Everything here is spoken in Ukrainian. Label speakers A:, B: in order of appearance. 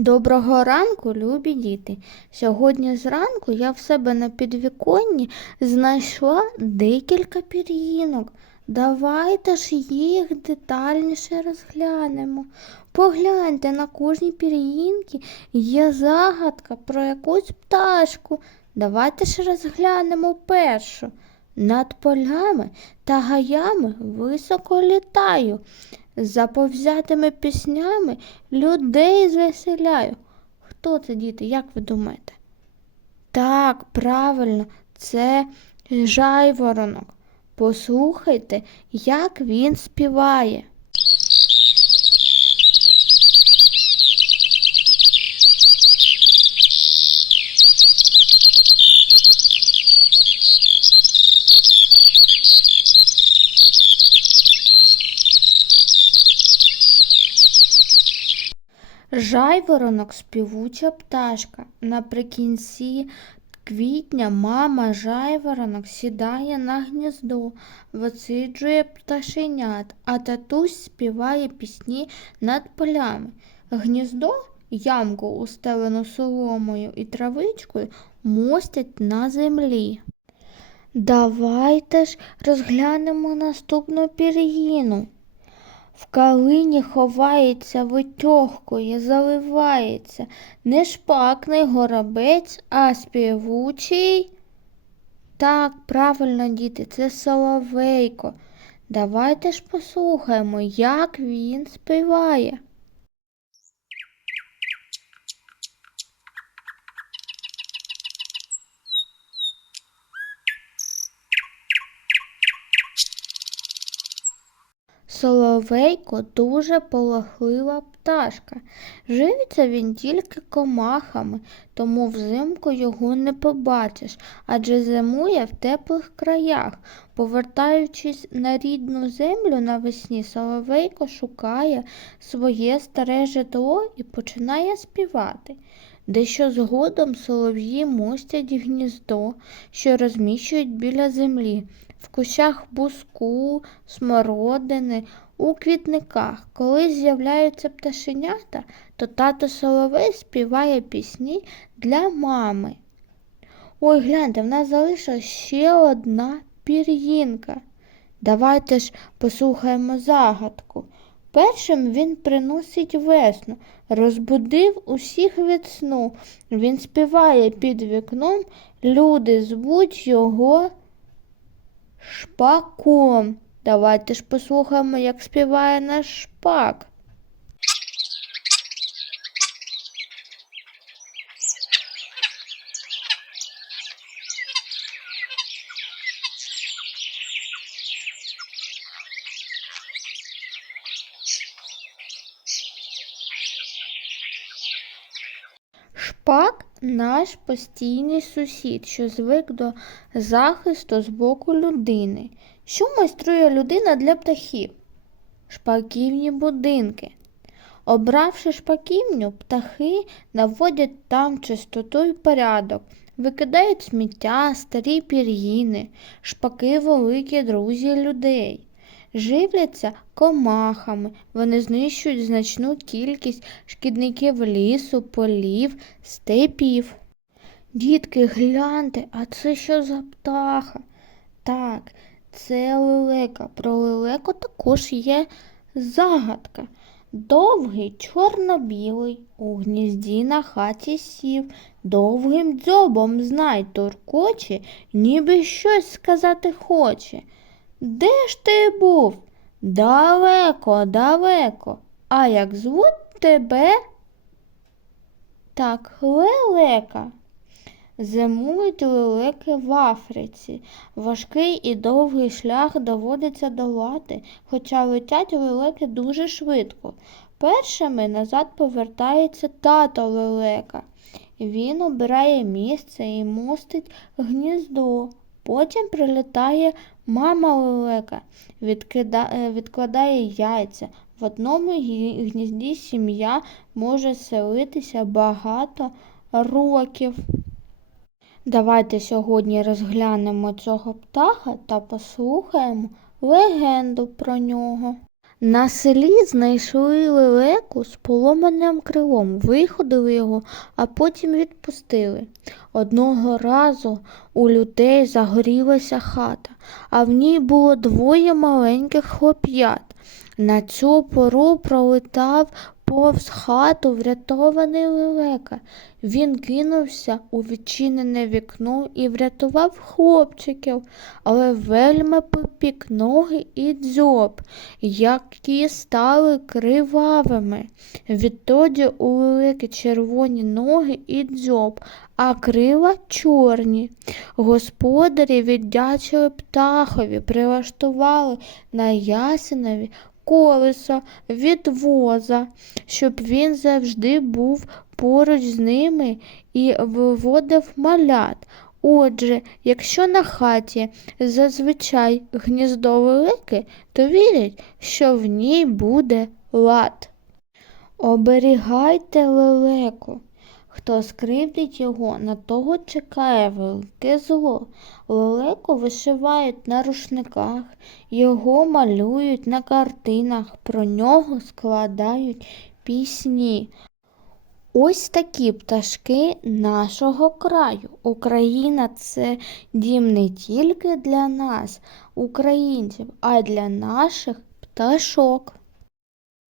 A: Доброго ранку, любі діти. Сьогодні зранку я в себе на підвіконні знайшла декілька пір'їнок. Давайте ж їх детальніше розглянемо. Погляньте, на кожній пір'їнці є загадка про якусь пташку. Давайте ж розглянемо першу. Над полями та гаями високо літаю. За повзятими піснями людей звеселяю. Хто це, діти, як ви думаєте? Так, правильно, це жайворонок. Послухайте, як він співає. Жайворонок співуча пташка. Наприкінці квітня мама жайворонок сідає на гніздо, висиджує пташенят, а татусь співає пісні над полями. Гніздо, ямку, устелену соломою і травичкою, мостять на землі. Давайте ж розглянемо наступну пір'їну. В калині ховається, витьохкує, заливається, не шпакний горобець, а співучий. Так, правильно, діти, це соловейко. Давайте ж послухаємо, як він співає. Соловейко дуже полохлива пташка. Живиться він тільки комахами, тому взимку його не побачиш, адже зимує в теплих краях. Повертаючись на рідну землю навесні, соловейко шукає своє старе житло і починає співати. Дещо згодом солов'ї мостять гніздо, що розміщують біля землі, в кущах буску, смородини, у квітниках. Коли з'являються пташенята, то тато соловей співає пісні для мами. Ой, гляньте, в нас залишилась ще одна пір'їнка. Давайте ж послухаємо загадку. Першим він приносить весну, розбудив усіх від сну. Він співає під вікном, люди звуть його шпаком. Давайте ж послухаємо, як співає наш шпак. Шпак наш постійний сусід, що звик до захисту з боку людини. Що майструє людина для птахів? Шпаківні будинки. Обравши шпаківню, птахи наводять там чистоту й порядок, викидають сміття, старі пір'їни, шпаки великі друзі людей. Живляться комахами, вони знищують значну кількість шкідників лісу, полів, степів. Дітки, гляньте, а це що за птаха? Так, це лелека. Про лелеку також є загадка. Довгий, чорно-білий, у гнізді на хаті сів, довгим дзьобом знай туркоче, ніби щось сказати хоче. Де ж ти був? Далеко, далеко. А як звуть тебе? Так, лелека. Зимують лелеки в Африці. Важкий і довгий шлях доводиться долати, хоча летять лелеки дуже швидко. Першими назад повертається тато лелека. Він обирає місце і мостить гніздо. Потім прилітає мама лелека, відкида... е, відкладає яйця. В одному гнізді сім'я може селитися багато років. Давайте сьогодні розглянемо цього птаха та послухаємо легенду про нього. На селі знайшли лелеку з поломаним крилом, виходили його, а потім відпустили. Одного разу у людей загорілася хата, а в ній було двоє маленьких хлоп'ят. На цю пору пролетав повз хату врятований лелека. Він кинувся у відчинене вікно і врятував хлопчиків, але вельми попік ноги і дзьоб, які стали кривавими. Відтоді у великі червоні ноги і дзьоб, а крила чорні. Господарі віддячили птахові, прилаштували на ясенові колесо від воза, щоб він завжди був поруч з ними і виводив малят. Отже, якщо на хаті зазвичай гніздо велике, то вірять, що в ній буде лад. Оберігайте лелеку. Хто скривдить його, на того чекає велике зло. Лелеку вишивають на рушниках, його малюють на картинах, про нього складають пісні. Ось такі пташки нашого краю. Україна це дім не тільки для нас, українців, а й для наших пташок.